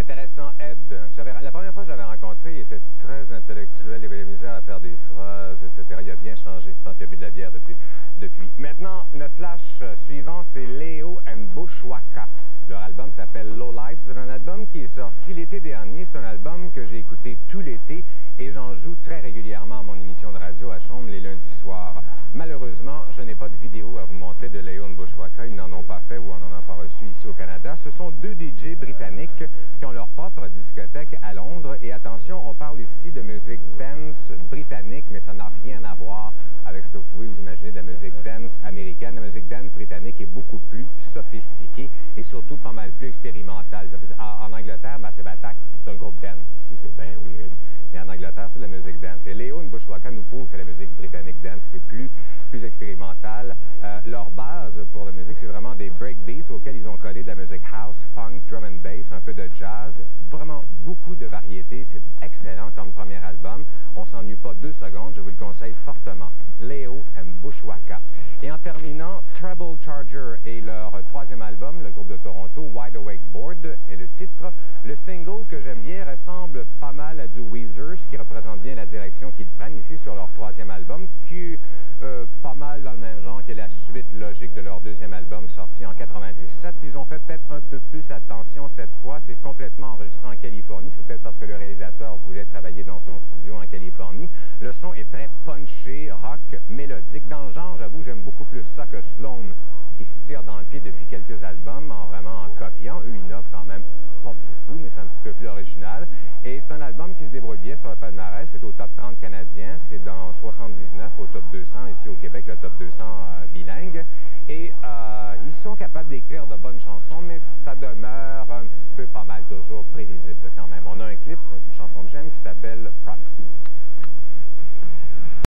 Intéressant, Ed. La première fois que je l'avais rencontré, il était très intellectuel, il avait de la misère à faire des phrases, etc. Il a bien changé. Je pense qu'il a bu de la bière depuis. Maintenant, le flash suivant, c'est Léo and Bushwacka. Leur album s'appelle Low Life. C'est un album qui est sorti l'été dernier. C'est un album que j'ai écouté tout l'été et j'en joue très régulièrement à mon émission de radio à Chaume les lundis soirs. Malheureusement, je n'ai pas de vidéo à vous montrer de Léo and Bushwacka. Ils n'en ont pas fait ou on n'en a pas reçu ici au Canada. Ce sont deux DJ britanniques qui ont leur propre discothèque à Londres. Et attention, on parle ici de musique dance britannique, mais ça n'a rien à voir avec ce que vous pouvez vous imaginer de la musique dance américaine. La musique dance britannique est beaucoup plus sophistiquée et surtout pas mal plus expérimentale. En Angleterre, Massive Attack, c'est un groupe dance. Ici, c'est bien weird. Mais en Angleterre, c'est de la musique dance. Et Léo and Bushwacka nous prouve que la musique britannique dance est plus expérimentale. Leur base pour la musique, c'est vraiment des breakbeats auxquels ils ont collé de la musique house, funk, drum and bass, un peu de jazz. Vraiment beaucoup de variétés. C'est excellent comme premier album. On s'ennuie pas 2 secondes. Je vous le conseille fortement. Léo and Bushwacka. Et en terminant, Treble Charger et leur 3e album, le groupe de Toronto, Wide Awake Board, est le titre. Le single que j'aime bien ressemble pas mal à du Weezer, ce qui représente bien la direction qu'ils prennent ici sur leur 3e album, qui est pas mal dans le même genre que la suite logique de leur 2e album sorti en 97. Ils ont fait peut-être un peu plus attention cette fois. C'est complètement enregistré en Californie. C'est peut-être parce que le réalisateur voulait travailler dans son studio en Californie. Le son est très punché, rock, mélodique. Dans le genre, j'avoue, j'aime beaucoup plus ça que Sloan, qui se tire dans le pied depuis quelques albums, vraiment en copiant. Eux, ils innovent quand même pas beaucoup, mais c'est un petit peu plus original. Et c'est un album qui se débrouille bien sur le palmarès. C'est au top 30 canadien. C'est dans 79 au top 200 ici au Québec, le top 200 bilingue. Et ils sont capables d'écrire de bonnes chansons, mais ça demeure un petit peu pas mal toujours prévisible quand même. On a un clip, une chanson que j'aime qui s'appelle Promise.